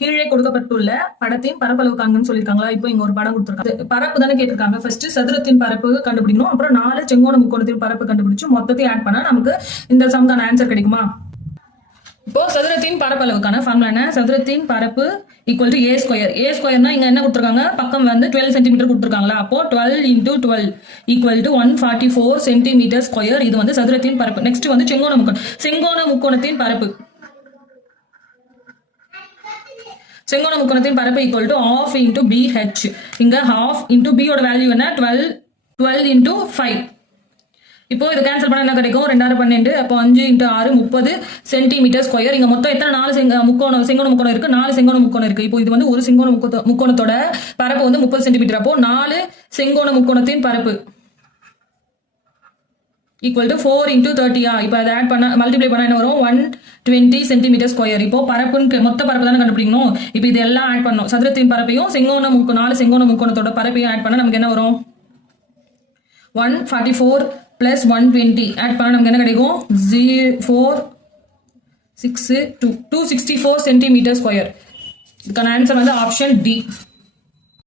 கீழே கொடுக்கப்பட்டுள்ள படத்தின் பரப்பளவு காண்கன்னு சொல்லியிருக்காங்களா. இப்போ இங்க ஒரு படம் கொடுத்துருக்காங்க. பரப்பு தானே கேட்டிருக்காங்க. ஃபர்ஸ்ட் சதுரத்தின் பரப்பு கண்டுபிடிக்கணும். அப்புறம் 4 செங்கோண முக்கோணத்தின் பரப்பு கண்டுபிடிச்சு மொத்தத்தையும் ஆட் பண்ணா நமக்கு இந்த சம்கான ஆன்சர் கிடைக்குமா. இப்போ சதுரத்தின் பரப்பளவுக்கான ஃபார்முலா என்ன? சதுரத்தின் பரப்பு ஈக்குவல் டு ஏ ஸ்கொயர். ஏ ஸ்கொயர்னா இங்க என்ன கொடுத்துருக்காங்க, பக்கம் வந்து 12 சென்டிமீட்டர் கொடுத்துருக்காங்களா. அப்போ 12 × 12 ஈக்குவல் டு 144 சென்டிமீட்டர் ஸ்கொயர். இது வந்து சதுரத்தின் பரப்பு. நெக்ஸ்ட் வந்து செங்கோண முக்கோணம். செங்கோண முக்கோணத்தின் பரப்பு செங்கோண முக்கோணத்தின் பரப்பு ஈக்குவல் டு ½ × BH. இங்க ½ × B யோட வேல்யூ என்ன? 12 × 5. இப்போ இது கேன்சல் பண்ண என்ன கிடைக்கும்? 2 6 12. அப்போ 5 × 6 30 சென்டிமீட்டர் ஸ்கொயர். இங்க மொத்தம் எத்தனை 4 செங்கோண முக்கோணம் இருக்கு? 4 செங்கோண முக்கோணம் இருக்கு. இப்போ இது வந்து ஒரு செங்கோண முக்கோணத்தோட பரப்பு வந்து 30 சென்டிமீட்டர். அப்போ 4 செங்கோண முக்கோணத்தின் பரப்பு ஈக்குவல் டு 4 × 30. இப்போ அதை ஆட் பண்ண மல்டிப்ளை பண்ணா என்ன வரும்? 120 சென்டிமீட்டர் ஸ்கொயர். இப்போ பரப்புன்னு மொத்த பரப்பு தானே கண்டுபிடிக்கணும். இப்போ இதெல்லாம் ஆட் பண்ணணும். சதுரத்தின் பரப்பையும் 4 செங்கோண முக்கோணத்தோட பரப்பையும் ஆட் பண்ணா நமக்கு என்ன வரும்? 144 plus 120 ஆட் பண்ணா நமக்கு என்ன கிடைக்கும்? 264 சென்டிமீட்டர் ஸ்கொயர். இதுக்கான ஆன்சர் வந்து ஆப்ஷன் டி.